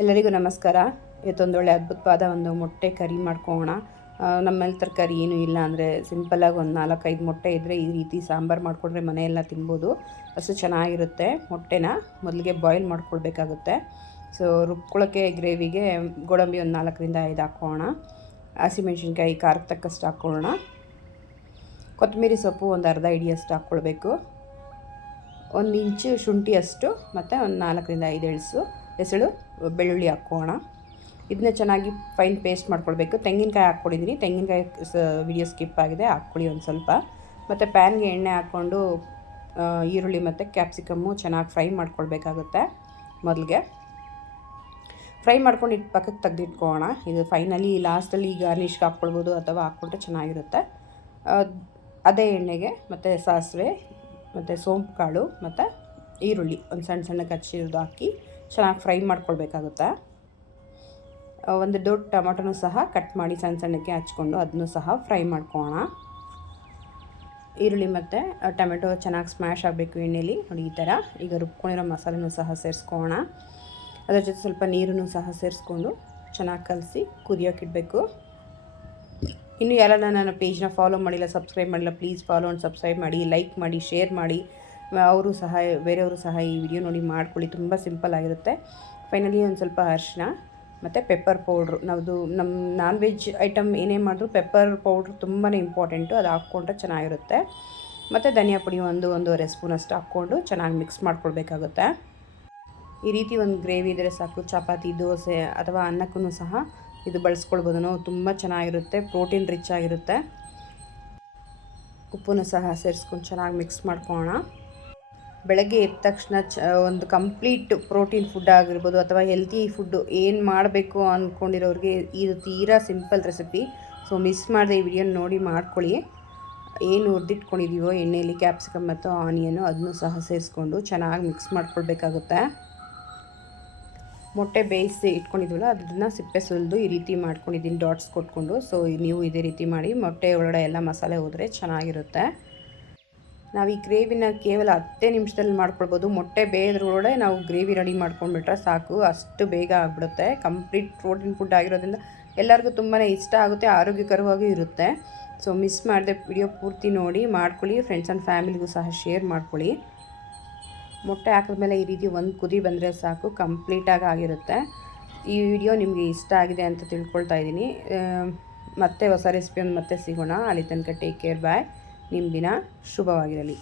ಎಲ್ಲರಿಗೂ ನಮಸ್ಕಾರ. ಇವತ್ತೊಂದೊಳ್ಳೆ ಅದ್ಭುತವಾದ ಒಂದು ಮೊಟ್ಟೆ ಕರಿ ಮಾಡ್ಕೊಳ್ಳೋಣ. ನಮ್ಮಲ್ಲಿ ತರಕಾರಿ ಏನೂ ಇಲ್ಲ ಅಂದರೆ ಸಿಂಪಲ್ಲಾಗಿ ಒಂದು 4-5 ಮೊಟ್ಟೆ ಇದ್ದರೆ ಈ ರೀತಿ ಸಾಂಬಾರು ಮಾಡಿಕೊಂಡ್ರೆ ಮನೆಯೆಲ್ಲ ತಿನ್ಬೋದು. ಅಷ್ಟು ಚೆನ್ನಾಗಿರುತ್ತೆ. ಮೊಟ್ಟೆನ ಮೊದಲಿಗೆ ಬಾಯ್ಲ್ ಮಾಡ್ಕೊಳ್ಬೇಕಾಗುತ್ತೆ. ಸೊ ರುಬ್ಕೊಳ್ಳೋಕ್ಕೆ ಗ್ರೇವಿಗೆ ಗೋಡಂಬಿ ಒಂದು 4-5 ಹಾಕ್ಕೊಳ್ಳೋಣ. ಹಸಿಮೆಣ್ಸಿನ್ಕಾಯಿ ಖಾರಕ್ಕೆ ತಕ್ಕಷ್ಟು ಹಾಕ್ಕೊಳ್ಳೋಣ. ಕೊತ್ತಂಬರಿ ಸೊಪ್ಪು ಒಂದು ಅರ್ಧ ಹಿಡಿಯಷ್ಟು ಹಾಕ್ಕೊಳ್ಬೇಕು. 1 ಇಂಚು ಶುಂಠಿ ಅಷ್ಟು ಮತ್ತು ಒಂದು 4-5 ಎಸಳು ಬೆಳ್ಳುಳ್ಳಿ ಹಾಕ್ಕೊಳ್ಳೋಣ. ಇದನ್ನ ಚೆನ್ನಾಗಿ ಫೈನ್ ಪೇಸ್ಟ್ ಮಾಡ್ಕೊಳ್ಬೇಕು. ತೆಂಗಿನಕಾಯಿ ಹಾಕ್ಕೊಂಡಿದ್ದೀನಿ. ತೆಂಗಿನಕಾಯಿ ವಿಡಿಯೋ ಸ್ಕಿಪ್ ಆಗಿದೆ, ಹಾಕ್ಕೊಳ್ಳಿ ಒಂದು ಸ್ವಲ್ಪ. ಮತ್ತು ಪ್ಯಾನ್ಗೆ ಎಣ್ಣೆ ಹಾಕ್ಕೊಂಡು ಈರುಳ್ಳಿ ಮತ್ತು ಕ್ಯಾಪ್ಸಿಕಮ್ಮು ಚೆನ್ನಾಗಿ ಫ್ರೈ ಮಾಡ್ಕೊಳ್ಬೇಕಾಗುತ್ತೆ. ಮೊದಲಿಗೆ ಫ್ರೈ ಮಾಡ್ಕೊಂಡು ಪಕ್ಕಕ್ಕೆ ತೆಗೆದಿಟ್ಕೊಳ್ಳೋಣ. ಇದು ಫೈನಲಿ ಲಾಸ್ಟಲ್ಲಿ ಗಾರ್ನಿಷ್ಗೆ ಹಾಕ್ಕೊಳ್ಬೋದು ಅಥವಾ ಹಾಕ್ಕೊಂಡ್ರೆ ಚೆನ್ನಾಗಿರುತ್ತೆ. ಅದೇ ಎಣ್ಣೆಗೆ ಮತ್ತು ಸಾಸಿವೆ ಮತ್ತು ಸೋಂಪು ಕಾಳು ಮತ್ತು ಈರುಳ್ಳಿ ಒಂದು ಸಣ್ಣಗೆ ಹಚ್ಚಿರೋದು ಹಾಕಿ ಚೆನ್ನಾಗಿ ಫ್ರೈ ಮಾಡ್ಕೊಳ್ಬೇಕಾಗುತ್ತೆ. ಒಂದು ದೊಡ್ಡ ಟೊಮಟೊನೂ ಸಹ ಕಟ್ ಮಾಡಿ ಸಣ್ಣಕ್ಕೆ ಹಚ್ಕೊಂಡು ಅದನ್ನು ಸಹ ಫ್ರೈ ಮಾಡ್ಕೊಳ್ಳೋಣ. ಈರುಳ್ಳಿ ಮತ್ತು ಟೊಮೆಟೊ ಚೆನ್ನಾಗಿ ಸ್ಮ್ಯಾಶ್ ಆಗಬೇಕು ಎಣ್ಣೆಯಲ್ಲಿ. ನೋಡಿ ಈ ಥರ. ಈಗ ರುಬ್ಕೊಂಡಿರೋ ಮಸಾಲೆನೂ ಸಹ ಸೇರಿಸ್ಕೊಳ್ಳೋಣ. ಅದರ ಜೊತೆ ಸ್ವಲ್ಪ ನೀರನ್ನು ಸಹ ಸೇರಿಸ್ಕೊಂಡು ಚೆನ್ನಾಗಿ ಕಲಸಿ ಕುದಿಯೋಕ್ಕಿಡಬೇಕು. ಇನ್ನು ಯಾರೆಲ್ಲ ನನ್ನ ಪೇಜ್ನ ಫಾಲೋ ಮಾಡಿಲ್ಲ, ಸಬ್ಸ್ಕ್ರೈಬ್ ಮಾಡಿಲ್ಲ, ಪ್ಲೀಸ್ ಫಾಲೋ ಆ್ಯಂಡ್ ಸಬ್ಸ್ಕ್ರೈಬ್ ಮಾಡಿ, ಲೈಕ್ ಮಾಡಿ, ಶೇರ್ ಮಾಡಿ. ಅವರು ಸಹ ಬೇರೆಯವರು ಸಹ ಈ ವಿಡಿಯೋ ನೋಡಿ ಮಾಡ್ಕೊಳ್ಳಿ. ತುಂಬ ಸಿಂಪಲ್ ಆಗಿರುತ್ತೆ. ಫೈನಲಿ ಒಂದು ಸ್ವಲ್ಪ ಅರಿಶಿನ ಮತ್ತು ಪೆಪ್ಪರ್ ಪೌಡ್ರು. ನಮ್ಮ ನಾನ್ ವೆಜ್ ಐಟಮ್ ಏನೇ ಮಾಡಿದ್ರು ಪೆಪ್ಪರ್ ಪೌಡ್ರ್ ತುಂಬಾ ಇಂಪಾರ್ಟೆಂಟು. ಅದು ಹಾಕ್ಕೊಂಡ್ರೆ ಚೆನ್ನಾಗಿರುತ್ತೆ. ಮತ್ತು ಧನಿಯಾ ಪುಡಿ 1-1.5 ಸ್ಪೂನಷ್ಟು ಹಾಕ್ಕೊಂಡು ಚೆನ್ನಾಗಿ ಮಿಕ್ಸ್ ಮಾಡ್ಕೊಳ್ಬೇಕಾಗುತ್ತೆ. ಈ ರೀತಿ ಒಂದು ಗ್ರೇವಿ ಇದ್ದರೆ ಸಾಕು. ಚಪಾತಿ, ದೋಸೆ ಅಥವಾ ಅನ್ನಕ್ಕೂ ಸಹ ಇದು ಬಳಸ್ಕೊಳ್ಬೋದು. ತುಂಬ ಚೆನ್ನಾಗಿರುತ್ತೆ. ಪ್ರೋಟೀನ್ ರಿಚ್ ಆಗಿರುತ್ತೆ. ಉಪ್ಪನ್ನು ಸಹ ಸೇರಿಸ್ಕೊಂಡು ಚೆನ್ನಾಗಿ ಮಿಕ್ಸ್ ಮಾಡ್ಕೊಳ್ಳೋಣ. ಬೆಳಗ್ಗೆ ಎದ್ದ ತಕ್ಷಣ ಒಂದು ಕಂಪ್ಲೀಟ್ ಪ್ರೋಟೀನ್ ಫುಡ್ ಆಗಿರ್ಬೋದು ಅಥವಾ ಹೆಲ್ತಿ ಫುಡ್ಡು ಏನು ಮಾಡಬೇಕು ಅಂದ್ಕೊಂಡಿರೋರಿಗೆ ಇದು ತೀರಾ ಸಿಂಪಲ್ ರೆಸಿಪಿ. ಸೊ ಮಿಸ್ ಮಾಡದೆ ಈ ವಿಡಿಯೋನ ನೋಡಿ ಮಾಡ್ಕೊಳ್ಳಿ. ಏನು ಹುರಿದಿಟ್ಕೊಂಡಿದ್ದೀವೋ ಎಣ್ಣೆಯಲ್ಲಿ ಕ್ಯಾಪ್ಸಿಕಮ್ ಮತ್ತು ಆನಿಯನ್ನು ಅದನ್ನು ಸಹ ಸೇರಿಸ್ಕೊಂಡು ಚೆನ್ನಾಗಿ ಮಿಕ್ಸ್ ಮಾಡ್ಕೊಳ್ಬೇಕಾಗುತ್ತೆ. ಮೊಟ್ಟೆ ಬೇಯಿಸಿ ಇಟ್ಕೊಂಡಿದ್ವಲ್ಲ ಅದನ್ನು ಸಿಪ್ಪೆ ಸುಲಿದು ಈ ರೀತಿ ಮಾಡ್ಕೊಂಡಿದ್ದೀನಿ ಡಾಟ್ಸ್ ಕೊಟ್ಕೊಂಡು. ಸೊ ನೀವು ಇದೇ ರೀತಿ ಮಾಡಿ. ಮೊಟ್ಟೆ ಒಳಗಡೆ ಎಲ್ಲ ಮಸಾಲೆ ಹೋದರೆ ಚೆನ್ನಾಗಿರುತ್ತೆ. ನಾವು ಈ ಗ್ರೇವಿನ ಕೇವಲ 10 ನಿಮಿಷದಲ್ಲಿ ಮಾಡ್ಕೊಳ್ಬೋದು. ಮೊಟ್ಟೆ ಬೇಯೋದ್ರೊಳಗಡೆ ನಾವು ಗ್ರೇವಿ ರೆಡಿ ಮಾಡ್ಕೊಂಡ್ಬಿಟ್ರೆ ಸಾಕು. ಅಷ್ಟು ಬೇಗ ಆಗಿಬಿಡುತ್ತೆ. ಕಂಪ್ಲೀಟ್ ಪ್ರೋಟೀನ್ ಫುಡ್ ಆಗಿರೋದ್ರಿಂದ ಎಲ್ಲರಿಗೂ ತುಂಬಾ ಇಷ್ಟ ಆಗುತ್ತೆ, ಆರೋಗ್ಯಕರವಾಗೂ ಇರುತ್ತೆ. ಸೊ ಮಿಸ್ ಮಾಡದೆ ವಿಡಿಯೋ ಪೂರ್ತಿ ನೋಡಿ ಮಾಡ್ಕೊಳ್ಳಿ. ಫ್ರೆಂಡ್ಸ್ ಆ್ಯಂಡ್ ಫ್ಯಾಮಿಲಿಗೂ ಸಹ ಶೇರ್ ಮಾಡ್ಕೊಳ್ಳಿ. ಮೊಟ್ಟೆ ಹಾಕಿದ್ಮೇಲೆ ಈ ರೀತಿ ಒಂದು ಕುದಿ ಬಂದರೆ ಸಾಕು, ಕಂಪ್ಲೀಟಾಗಿ ಆಗಿರುತ್ತೆ. ಈ ವಿಡಿಯೋ ನಿಮಗೆ ಇಷ್ಟ ಆಗಿದೆ ಅಂತ ತಿಳ್ಕೊಳ್ತಾ ಇದ್ದೀನಿ. ಮತ್ತೆ ಹೊಸ ರೆಸಿಪಿಯನ್ನು ಮತ್ತೆ ಸಿಗೋಣ. ಅಲ್ಲಿ ತನಕ ಟೇಕ್ ಕೇರ್, ಬಾಯ್. ನಿಮ್ಮ ದಿನ ಶುಭವಾಗಿರಲಿ.